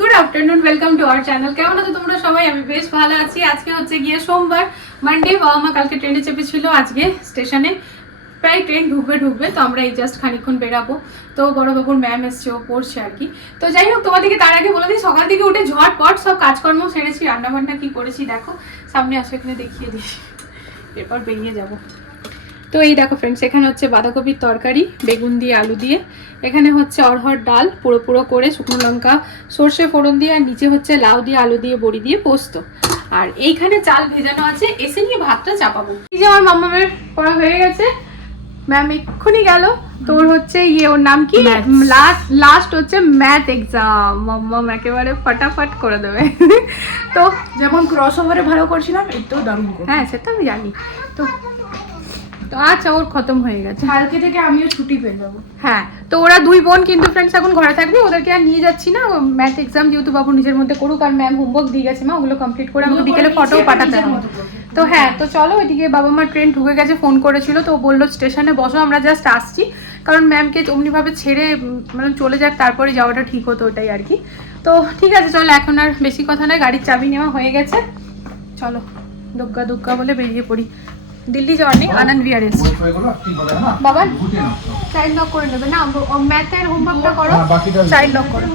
Good afternoon welcome to our channel কেমন আছো তোমরা সবাই? আমি বেশ ভালো আছি। আজকে হচ্ছে গিয়ে সোমবার মানডে বাবা মা কালকে ট্রেনে চেপেছিল, আজকে স্টেশনে প্রায় ট্রেন ঢুকবে ঢুকবে, তো আমরা এই জাস্ট খানিকক্ষণ বেরাবো তো বড় বাবুর ম্যাম এসছে, ও পড়ছে আর কি। তো যাই হোক, তোমাদেরকে তার আগে বলে দিই, সকাল থেকে উঠে ঝটপট সব কাজকর্ম সেরেছি, রান্নাবান্না কি করেছি দেখো। সামনে আসো, এখানে দেখিয়ে দিই। এরপর বেরিয়ে যাব। তো এই দেখো ফ্রেন্ডস এখানে হচ্ছে বাঁধাকপির তরকারি বেগুন দিয়ে আলু দিয়ে। এখানে হচ্ছে অরহর ডাল পুরো পুরো করে শুকনো লঙ্কা সর্ষে ফোড়ন দিয়ে আর নিচে হচ্ছে লাউ দিয়ে আলু দিয়ে বড়ি দিয়ে পোস্ত। আর এইখানে চাল ভেজানো আছে এসে নিয়ে ভাতটা চাপাবো। এই যে আমার মাম্মামের পড়া হয়ে গেছে। ম্যাম এক্ষুনি গেল। তোর হচ্ছে ইয়ে ওর নাম কি? লাস্ট লাস্ট হচ্ছে ম্যাথ এক্সাম মাম্মাম একেবারে ফটাফট করে দেবে। তো যেমন ক্রস ওভারে ভালো করছিলাম একটু দারুণ হ্যাঁ সেটা আমি জানি। তো তো আচ্ছা ওর খতম হয়ে গেছে। কালকে থেকে আমিও ছুটি পেয়ে যাব। হ্যাঁ তো ওরা দুই বোন কিন্তু ফ্রেন্ডস এখন ঘরে থাকবে ওদেরকে আর নিয়ে যাচ্ছি না। ম্যাথ এক্সাম যেহেতু বাবু নিজের মধ্যে করুক আর ম্যাম হোমওয়ার্ক দিয়ে গেছে মা ওগুলো কমপ্লিট করে আমাকে বিকেলে ফটো পাঠাতে হবে। তো হ্যাঁ তো চলো ওইদিকে বাবা মা ট্রেন ঢুকে গেছে ফোন করেছিল তো বলল স্টেশনে বসো আমরা জাস্ট আসছি। কারণ ম্যামকে অমনিভাবে ছেড়ে মানে চলে যাক তারপরে যাওয়াটা ঠিক হতো ওটাই আর কি। তো ঠিক আছে চলো এখন আর বেশি কথা নয় গাড়ির চাবি নেওয়া হয়ে গেছে। চলো দুগ্গা দুগ্গা বলে বেরিয়ে পড়ি। দিল্লি যাওয়ার নেই আনন্দ বিহার এসছি বাবা চাইল্ড লক করে নেবে না ম্যাথের হোমওয়ার্কটা করো। চাইল্ড লক করো।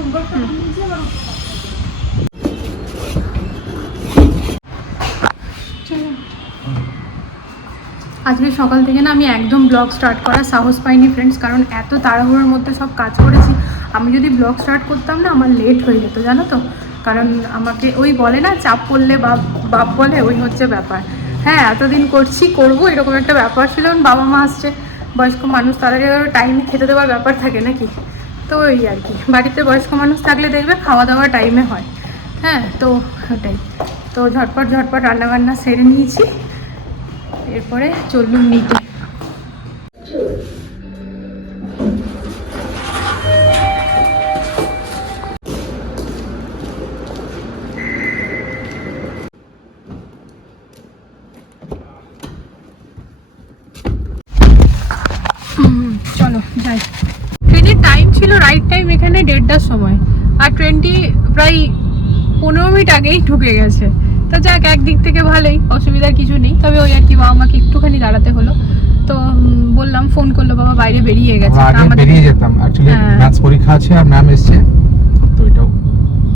আজকে সকাল থেকে না আমি একদম ব্লগ স্টার্ট করার সাহস পাইনি ফ্রেন্ডস কারণ এত তাড়াহুড়োর মধ্যে সব কাজ করেছি। আমি যদি ব্লগ স্টার্ট করতাম না আমার লেট হয়ে যেত জানো তো? কারণ আমাকে ওই বলে না চাপ পড়লে বাপ বাপ বলে ওই হচ্ছে ব্যাপার। হ্যাঁ এতদিন করছি, করব, এরকম একটা ব্যাপার ছিল। বাবা মা আসছে, বয়স্ক মানুষ তাদের টাইম খেতে দেওয়ার ব্যাপার থাকে নাকি? তো ওই আর কি, বাড়িতে বয়স্ক মানুষ থাকলে দেখবে খাওয়া দাওয়া টাইমে হয়। হ্যাঁ তো ওটাই। তো ঝটপট ঝটপট রান্নাবান্না সেরে নিয়েছি। এরপরে চললুম নিতে আগেই ঢুকে গেছে। তো যাক একদিক থেকে ভালোই অসুবিধার কিছু নেই। তবে ওই আর কি বাবা মাকে একটুখানি দাঁড়াতে হলো। তো বললাম ফোন করল বাবা বাইরে বেরিয়ে গেছে। বেরিয়ে যেতাম। অ্যাকচুয়ালি। ম্যাথস পরীক্ষা আছে আর ম্যাম এসছে। তো এটাও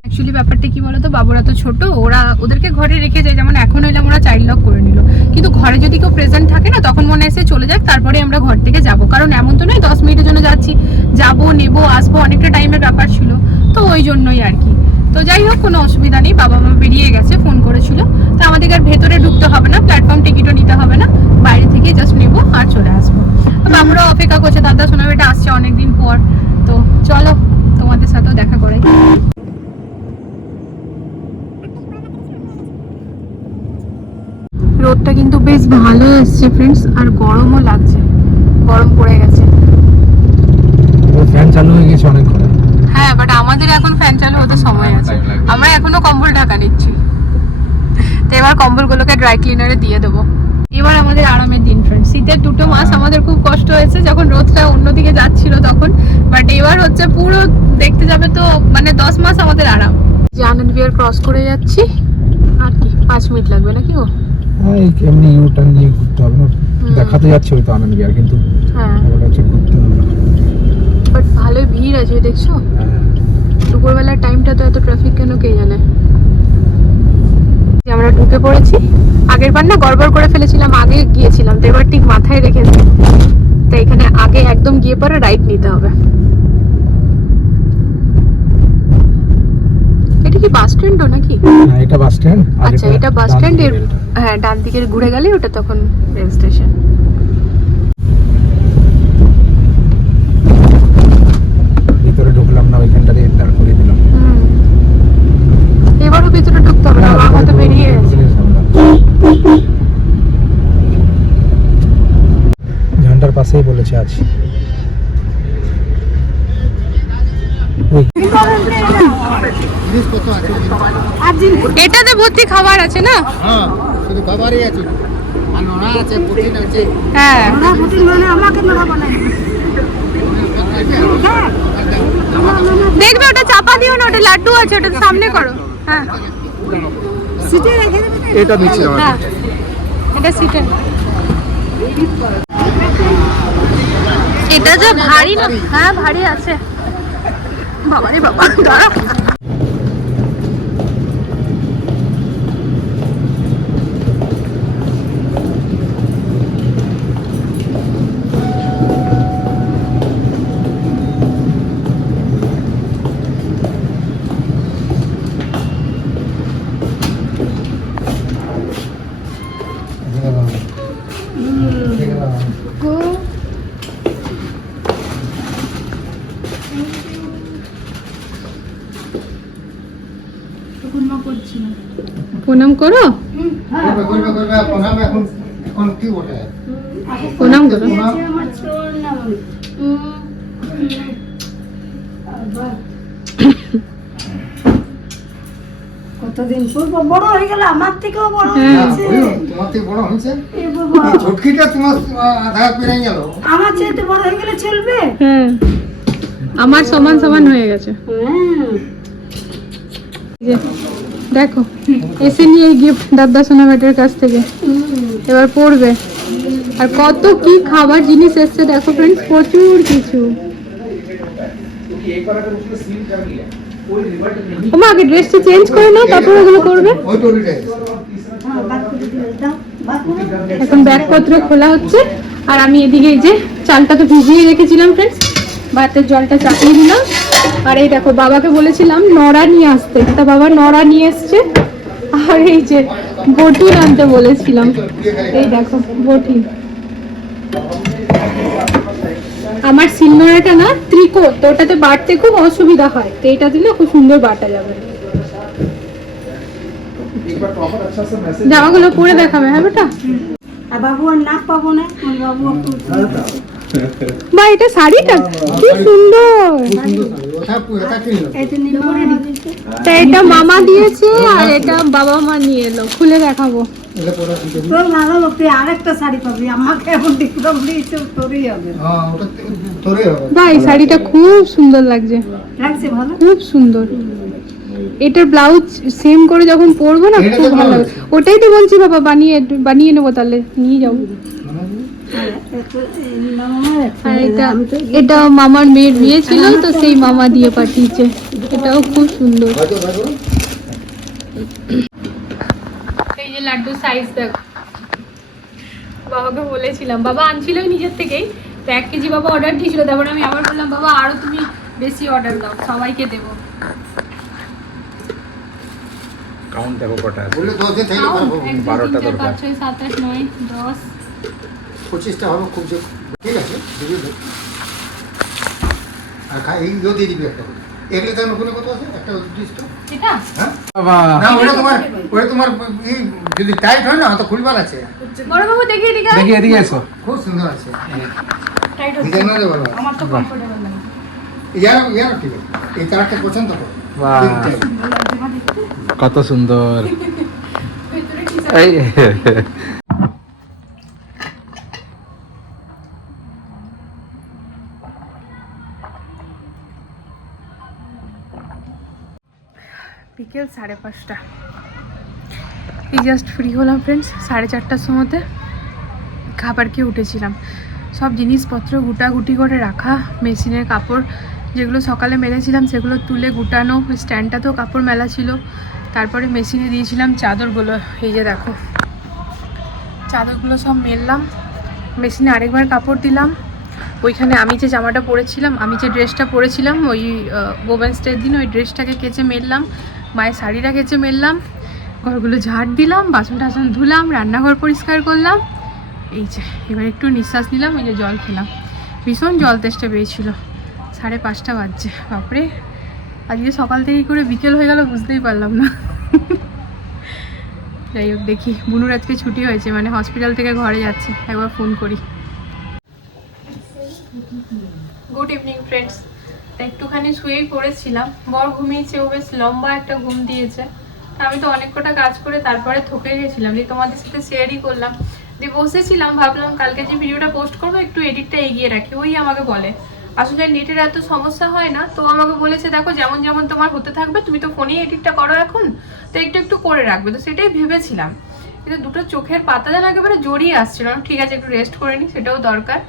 অ্যাকচুয়ালি ব্যাপারটা কি বলতো? বাবুরা তো ছোট ওরা ওদেরকে ঘরে রেখে যায়। যেমন এখন হইলাম ওরা চাইল্ড লক করে নিল। কিন্তু ঘরে যদি কেউ প্রেজেন্ট থাকে না তখন মনে এসে চলে যাক তারপরে আমরা ঘর থেকে যাব। কারণ এমন তো নয় দশ মিনিটের জন্য যাচ্ছি। যাব নেব আসব অনেকটা টাইমের ব্যাপার ছিল। তো ওই জন্যই আর কি। তো যাই হোক কোনো অসুবিধা নেই। বাবা মা বেরিয়ে গেছে ফোন করেছিল। তো আমাদের আর ভেতরে ঢুকতে হবে না প্ল্যাটফর্ম টিকিটও নিতে হবে না। বাইরে থেকে জাস্ট নেব আর চলে আসব। তো বাবুরাও অপেক্ষা করছে দাদা শোনা বেটা আসছে অনেকদিন পর। তো চলো তোমাদের সাথেও দেখা করে রোদটা কিন্তু বেশ ভালো এসছে ফ্রেন্ডস আর গরমও লাগছে। গরম পড়ে গেছে। ফ্যান চালু হয়ে গেছে অনেক ঘরে হ্যাঁ বাট আমাদের এখন ফ্যান চালু হতে সময় আছে। আমরা এখনও কম্বল ঢাকা নিচ্ছি। তো এবার কম্বলগুলোকে ড্রাই ক্লিনারে দিয়ে দেবো। এবার আমাদের আরামের দিন ফ্রেন্ড শীতের দুটো মাস আমাদের খুব কষ্ট হয়েছে যখন রোদটা অন্যদিকে যাচ্ছিল তখন। বাট এবার হচ্ছে পুরো দেখতে যাবে তো মানে দশ মাস আমাদের আরাম। যে আনন্দ বিহার ক্রস করে যাচ্ছি। আর কি পাঁচ মিনিট লাগবে নাকি ও এই এমনি ইউ নিয়ে ঘুরতে হবে না? দেখাতে যাচ্ছে ওই তো আনন্দ বিহার কিন্তু হ্যাঁ। ঘুরতে হবে। ভালোই ভিড় আছে দেখছ। দুপুরবেলার টাইমটা তো এত ট্রাফিক কেন কে জানে? আমরা ঢুকে পড়েছি। আগের বার না গড়বড় করে ফেলেছিলাম আগে গিয়েছিলাম তো এবার ঠিক মাথায় রেখেছি। তো এখানে আগে একদম গিয়ে পরে রাইট নিতে হবে। এটা কি বাস স্ট্যান্ডও নাকি? এটা বাস স্ট্যান্ড আচ্ছা এটা বাস স্ট্যান্ড এর হ্যাঁ ডান দিকে ঘুরে গেলে ওটা তখন রেল স্টেশন ভিতরে ঢুকলাম না ওইখানটা দিয়ে দাঁড় করিয়ে দিলাম এবারও ভিতরে বেরিয়ে গেছে ঝান্ডার পাশেই বলেছে ওই এটাতে ভর্তি খাবার আছে না? হ্যাঁ শুধু খাবারই আছে। আর নোনা আছে প্রোটিন আছে। হ্যাঁ। দেখবে ওটা চাপা দিও না ওটা লাড্ডু আছে ওটা সামনে করো। হ্যাঁ। এটা নিচ্ছি না হ্যাঁ এটা সিটে এটা যা ভারী না? হ্যাঁ ভারী আছে। বাবারে বাবা দাঁড়া প্রণাম করো। প্রণাম এখন এখন কি ওঠে প্রণাম করো। কতদিন পর বড় হয়ে গেল আমার থেকেও বড় তোমার থেকে বড় হয়েছে? এ বাবা, এই ছটকিটা তোমার আধা পেরে গেল। আমার চেয়ে বড় হয়ে গেলে চলবে? হ্যাঁ। আমার সমান সমান হয়ে গেছে। হ্যাঁ। দেখো এসে নিয়ে গিফট দাদা সোনা ম্যাটের কাছ থেকে। এবার পড়বে। আর কত কি খাবার জিনিস এসছে দেখো ফ্রেন্ডস প্রচুর কিছু। ওমা, আগে ড্রেসটা চেঞ্জ করে নাও, তারপর ওগুলো করবে। এখন ব্যাগপত্র খোলা হচ্ছে। আর আমি এদিকে এই যে চালটা তো ভিজিয়ে রেখেছিলাম ফ্রেন্ডস ভাতের জলটা চাপিয়ে দিলাম। আর এই দেখো বাবাকে বলেছিলাম নড়া নিয়ে আসতে। তা বাবা নড়া নিয়ে এসছে। আর এই যে বটি আনতে বলেছিলাম। এই দেখো বটি। আমার সিলনোড়াটা না ত্রিকোণ তো ওটাতে বাড়তে খুব অসুবিধা হয়। তো এটা দিলে খুব সুন্দর বাটা যাবে। জামাগুলো পরে দেখাবে হ্যাঁ বেটা? আর বাবু আর নাক পাবো না বাবু বা এটা শাড়িটা? কি সুন্দর। তা এটা মামা দিয়েছে আর এটা বাবা মা নিয়ে এলো। খুলে দেখাবো। তোর আরেকটা শাড়ি পাবি আমাকে দিয়েছে তোরই হবে। হ্যাঁ ওটা তোরই হবে। বা এই শাড়িটা খুব সুন্দর লাগছে। লাগছে খুব সুন্দর। এটার ব্লাউজ সেম করে যখন পরবো না খুব ভালো ভালো ওটাই তো বলছি বাবা বানিয়ে বানিয়ে নেব তাহলে নিয়ে যাব। আর এটা এটা মামার মেয়ের বিয়ে ছিল তো সেই মামা দিয়ে পাঠিয়েছে। এটাও খুব সুন্দর। এই যে লাড্ডু সাইজ দেখো। বাবাকে বলেছিলাম বাবা আনছিল নিজের থেকেই। তো এক কেজি বাবা অর্ডার দিয়েছিল তারপরে আমি আবার বললাম বাবা আরও তুমি বেশি অর্ডার দাও সবাইকে দেবো। কাউন্ট দেখো কটা আছে। বললে দশ দিন থাকলে পারব এক, দুই, বারোটা তিন, চার, দরকার। পাঁচ ছয় সাত আট নয় দশ। পঁচিশটা হবে খুব যে ঠিক আছে আর খা এইগুলো দিয়ে দিবি একটা করে। এগুলো তার নতুন কত আছে? একটা হ্যাঁ? না ওটা তোমার ওটা তোমার ই যদি টাইট হয় না তো খুলবার আছে। বড় বাবু দেখি এদিকে দেখি এদিকে এসো। খুব সুন্দর আছে। Tight হচ্ছে। ডিজাইনারে ভালো আছে আমার তো কমফোর্টেবল লাগে। ইয়ার ইয়ার ঠিক আছে। এই কালারটা পছন্দ করো। কত সুন্দর। এই সাড়ে পাঁচটা। এই জাস্ট ফ্রি হলাম ফ্রেন্ডস সাড়ে চারটার সময়তে খাবার খেয়ে উঠেছিলাম। সব জিনিসপত্র গুটাগুটি করে রাখা, মেশিনের কাপড় যেগুলো সকালে মেলেছিলাম সেগুলো তুলে গুটানো স্ট্যান্ডটাতেও কাপড় মেলা ছিল। তারপরে মেশিনে দিয়েছিলাম চাদরগুলো, এই যে দেখো। চাদরগুলো সব মেললাম, মেশিনে আরেকবার কাপড় দিলাম। ওইখানে আমি যে জামাটা পরেছিলাম, আমি যে ড্রেসটা পরেছিলাম, ওই ওমেন্স ডের দিন ওই ড্রেসটাকে কেচে মেললাম। মায়ের শাড়িটা কেচে মেললাম, ঘরগুলো ঝাড় দিলাম, বাসন টাসন ধুলাম, রান্নাঘর পরিষ্কার করলাম। এই যে, এবার একটু নিঃশ্বাস নিলাম, এই যে জল খেলাম। ভীষণ জল তেষ্টা পেয়েছিল। সাড়ে পাঁচটা বাজছে, বাপরে। আজকে সকাল থেকে করে বিকেল হয়ে গেল, বুঝতেই পারলাম না। যাই হোক, দেখি, বুনুর আজকে ছুটি হয়েছে মানে হসপিটাল থেকে ঘরে যাচ্ছে, একবার ফোন করি। গুড ইভিনিং ফ্রেন্ডস একটুখানি শুয়েই পড়েছিলাম। বর ঘুমিয়েছে, ও বেশ লম্বা একটা ঘুম দিয়েছে। আমি তো অনেক কটা কাজ করে তারপরে থকে গেছিলাম। দিয়ে তোমাদের সাথে শেয়ারই করলাম। দিয়ে বসেছিলাম, ভাবলাম কালকে যে ভিডিওটা পোস্ট করব, একটু এডিটটা এগিয়ে রাখি। ওই আমাকে বলে। আসলে নেটের এত সমস্যা হয় না, তো আমাকে বলেছে, দেখো, যেমন যেমন তোমার হতে থাকবে, তুমি তো ফোনেই এডিটটা করো এখন, তো একটু একটু করে রাখবে। তো সেটাই ভেবেছিলাম। কিন্তু দুটো চোখের পাতা যেন একেবারে জড়িয়ে আসছিল। ঠিক আছে, একটু রেস্ট করে নিই সেটাও দরকার।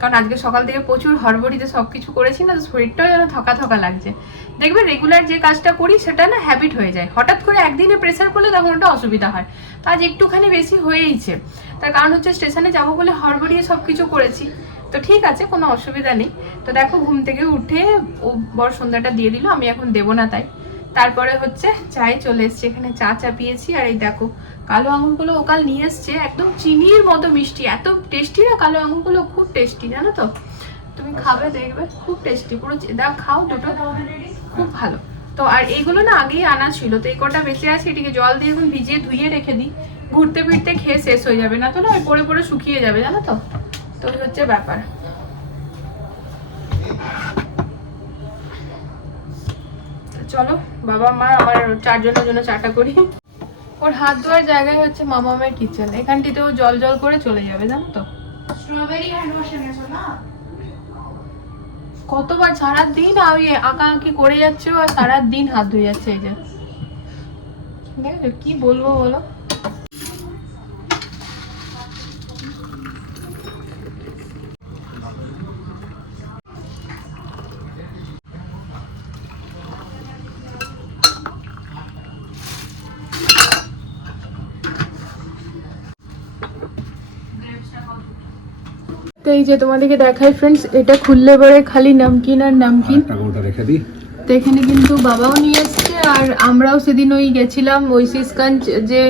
কারণ আজকে সকাল থেকে প্রচুর হড়বড়িতে সব কিছু করেছি না, তো শরীরটাও যেন থকা থকা লাগছে। দেখবে রেগুলার যে কাজটা করি, সেটা না হ্যাবিট হয়ে যায়। হঠাৎ করে একদিনে প্রেসার পড়লে তখন ওটা অসুবিধা হয়। তো আজ একটুখানি বেশি হয়েইছে। তার কারণ হচ্ছে স্টেশনে যাব বলে হড়বড়িয়ে সব কিছু করেছি। তো ঠিক আছে, কোনো অসুবিধা নেই। তো দেখো, ঘুম থেকে উঠে ও বড় সন্ধ্যাটা দিয়ে দিল, আমি এখন দেবো না তাই। তারপরে হচ্ছে চায়ে চলে এসছে এখানে চা চাপিয়েছি। আর এই দেখো কালো আঙুরগুলো ও কাল নিয়ে এসছে একদম চিনির মতো মিষ্টি এত টেস্টি না কালো আঙুরগুলো খুব টেস্টি জানো তো? তুমি খাবে দেখবে খুব টেস্টি পুরো দাও খাও দুটো খুব ভালো। তো আর এইগুলো না আগেই আনা ছিল তো এই কটা বেঁচে আছে এটিকে জল দিয়ে এখন ভিজিয়ে ধুয়ে রেখে দিই। ঘুরতে ফিরতে খেয়ে শেষ হয়ে যাবে না তো না পরে পরে শুকিয়ে যাবে জানো তো? তো হচ্ছে ব্যাপার। চলো বাবা মা আমার চারজনের জন্য চাটা করি। ওর হাত ধোয়ার জায়গায় হচ্ছে মামামের কিচেন এখানটিতেও জল জল করে চলে যাবে জানো তো। স্ট্রবেরি হ্যান্ড ওয়াশ এনেছো না? কতবার সারা দিন আমি আঁকা আঁকি করে যাচ্ছে আর সারা দিন হাত ধুয়ে যাচ্ছে এই যে। কি বলব বলো? এই যে তোমাদেরকে দেখাই ফ্রেন্ডস এটা খুললে পরে খালি নামকিন আর নামকিন। রেখে দিই। তো এখানে কিন্তু বাবাও নিয়ে এসছে আর আমরাও সেদিন ওই গেছিলাম ওই সিসগঞ্জ যে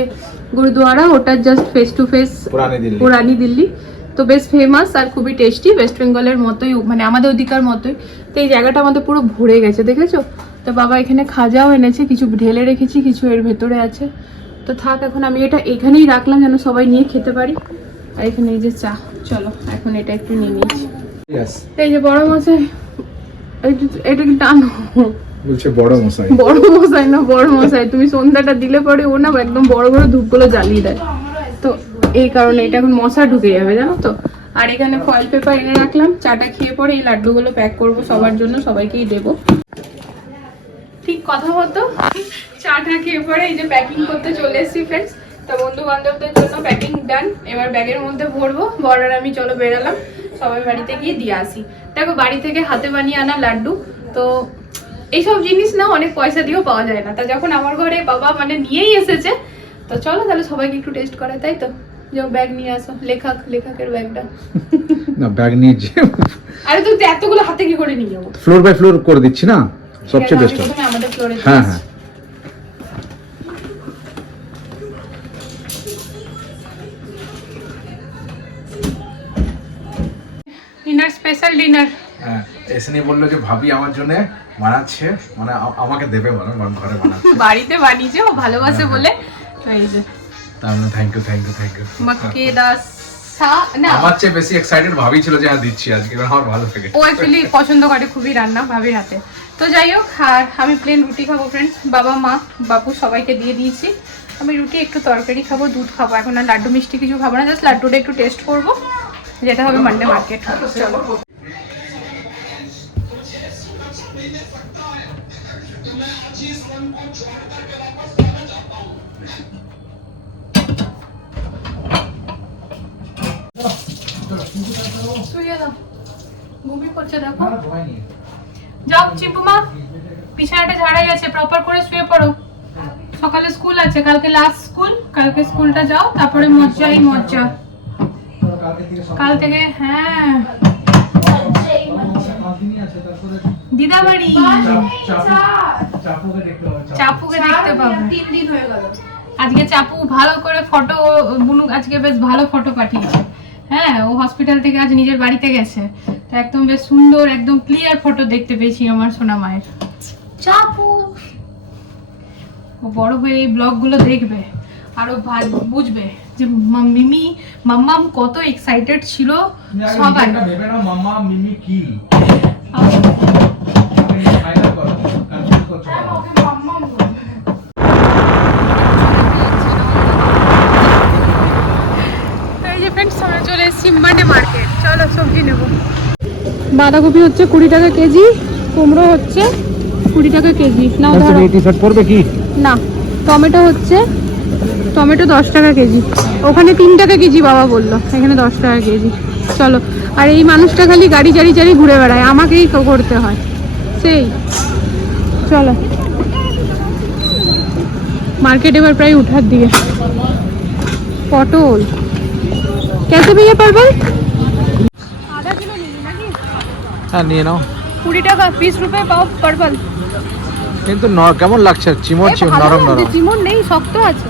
গুরুদুয়ারা ওটা just face to face Purani Delhi. Purani Delhi. তো বেশ ফেমাস আর খুবই টেস্টি ওয়েস্ট বেঙ্গলের মতোই মানে আমাদের ওদিকার মতোই। তো এই জায়গাটা আমাদের পুরো ভরে গেছে দেখেছ? তো বাবা এখানে খাজাও এনেছে কিছু ঢেলে রেখেছি কিছু এর ভেতরে আছে। তো থাক এখন আমি এটা এখানেই রাখলাম যেন সবাই নিয়ে খেতে পারি। আর এখানে এই যে চা চলো এখন এটা একটু নিয়ে Yes, এই যে বড় মশাই এটা কি টানো বলছে বড় মশাই। বড় মশাই না বড় মশাই। তুমি সন্ধ্যাটা দিলে পরে ও না একদম বড় বড় ধূপগুলো জ্বালিয়ে দেয়। তো এই কারণে এটা এখন মশা ঢুকে যাবে জানো তো? আর এখানে ফয়েল পেপার এনে রাখলাম চাটা খেয়ে পরে এই লাড্ডুগুলো প্যাক করব সবার জন্য সবাইকেই দেব। ঠিক কথা মতো চাটা খেয়ে পরে এই যে প্যাকিং করতে চলে এসেছি ফ্রেন্ডস তো বন্ধু বান্ধবদের জন্য প্যাকিং ডান এবার ব্যাগের মধ্যে ভরবো। বর্ডার আমি চলো বেরালাম। সবাই বাড়িতে গিয়ে দিয়ে আসি। দেখো বাড়ি থেকে হাতে বানিয়ে আনা লাড্ডু। তো এইসব জিনিস না অনেক পয়সা দিয়েও পাওয়া যায় না। তা যখন আমার ঘরে বাবা মানে নিয়েই এসেছে তো চলো তাহলে সবাইকে একটু টেস্ট করে তাই তো? যাও ব্যাগ নিয়ে আসো। লেখক লেখকের ব্যাগটা। না ব্যাগ নিয়ে যে আরে তুই এতগুলো হাতে কি করে নিয়ে যাব? ফ্লোর বাই ফ্লোর করে দিচ্ছি না? সবচেয়ে বেস্ট আমাদের ফ্লোরে হ্যাঁ হ্যাঁ। স্পেশাল ডিনার হ্যাঁ এসে বলল যে ভাবি আমার জন্য বানাচ্ছে মানে আমাকে দেবে মানে ঘরে বানাচ্ছে। বাড়িতে বানিয়েছে ও ভালোবাসে বলে। তো এই যে। তার মানে thank you thank you thank you মক্কে দাস আমার চেয়ে বেশি এক্সাইটেড ভাবি ছিল যে হ্যাঁ দিচ্ছি আজকে আমার ভালো লাগে। ও অ্যাকচুয়ালি পছন্দ করে খুবই রান্না ভাবির হাতে। তো যাই হোক আর আমি প্লেন রুটি খাব ফ্রেন্ডস বাবা মা বাবু সবাইকে দিয়ে দিয়েছি। আমি রুটি একটু তরকারি খাব দুধ খাব। এখন আর লাড্ডু মিষ্টি কিছু খাব না জাস্ট লাড্ডুটা একটু টেস্ট করব। যেটা হবে মান্ডে মার্কেট চলো শুয়ে দাও ঘুমি করছে দেখো। যাও, চিম্পুমা, বিছানাটা ঝাড়া গেছে প্রপার করে শুয়ে পড়ো। সকালে স্কুল আছে, কালকে লাস্ট স্কুল কালকে স্কুলটা যাও, তারপরে মজ্জাই মজ্জা। কাল থেকে হ্যাঁ। দিদা চাপুকে দেখতে পাবে তিন দিন হয়ে গেল। আজকে চাপু ভালো করে ফটো বুনু আজকে বেশ ভালো ফটো পাঠিয়েছে। হ্যাঁ ও হসপিটাল থেকে আজ নিজের বাড়িতে গেছে। তো একদম বেশ সুন্দর একদম ক্লিয়ার ফটো দেখতে পেয়েছি আমার সোনা মায়ের। চাপু। ও বড় হয়ে এই ব্লগগুলো দেখবে। আরও বুঝবে যে মিমি মাম্মাম কত এক্সাইটেড ছিল সবাই ভেবে নাও মামা মিমি কি? বাঁধাকপি হচ্ছে কুড়ি টাকা কেজি কুমড়ো হচ্ছে কুড়ি টাকা কেজি। নাও ধরো। টি শার্ট পরবে কি? না টমেটো হচ্ছে টমেটো দশ টাকা কেজি। ওখানে তিন টাকা কেজি বাবা বলল এখানে দশ টাকা কেজি। চলো আর এই মানুষটা খালি গাড়ি চারি চারি ঘুরে বেড়ায় আমাকেই তো করতে হয়। সেই চলো। মার্কেট এবার প্রায় উঠার দিকে। পটল। কেসে পারবেন নিবি নাকি? হ্যাঁ নিয়ে নাও। কুড়ি টাকা বিশ রুপে পাও পারবেন কিন্তু কেমন লাগছে? চিমড় চিমড় নরম নরম। চিমন নেই শক্ত আছে।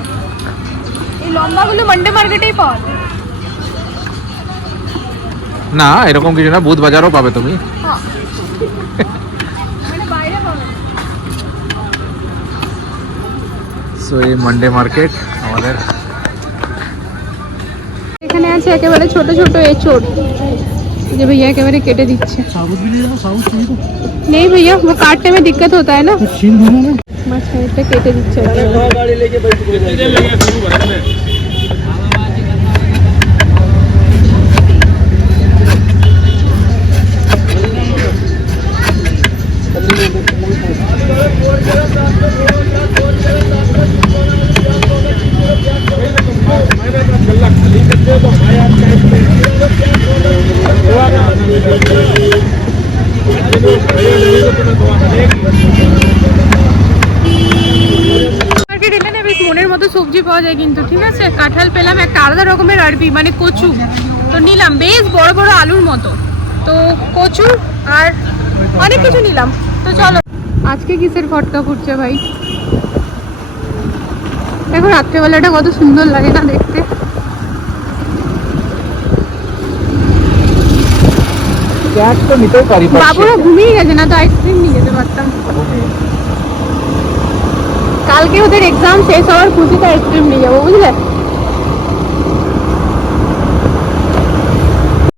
লম্বাগুলো মান্ডে মার্কেটেই পাওয়া যায় না এরকম কিছু না বুধ বাজারও পাবে তুমি হ্যাঁ মানে বাইরে পাবে না। সো এই মানডে মার্কেট আমাদের এখানে আছে একেবারে ছোট ছোট এঁচড় যে भैया একেবারে কেটে দিচ্ছে नहीं भैया वो काटने में दिक्कत होता है ना बस এটা কেটে দিচ্ছে একেবারে। মার্কেট আরবি মানে কচু। তো নিলাম বেশ বড় বড় আলুর মতো। তো কচু আর অনেক কিছু নিলাম। তো চলো আজকে কিসের ফটকা ফুটছে ভাই? দেখো রাত্রেবেলাটা কত সুন্দর লাগে না দেখতে। বাবুরা ঘুমিয়ে গেছে না তো আইসক্রিম নিয়ে যেতে পারতাম। কালকে ওদের এক্সাম শেষ হওয়ার খুশিতে আইসক্রিম নিয়ে যাব বুঝলে?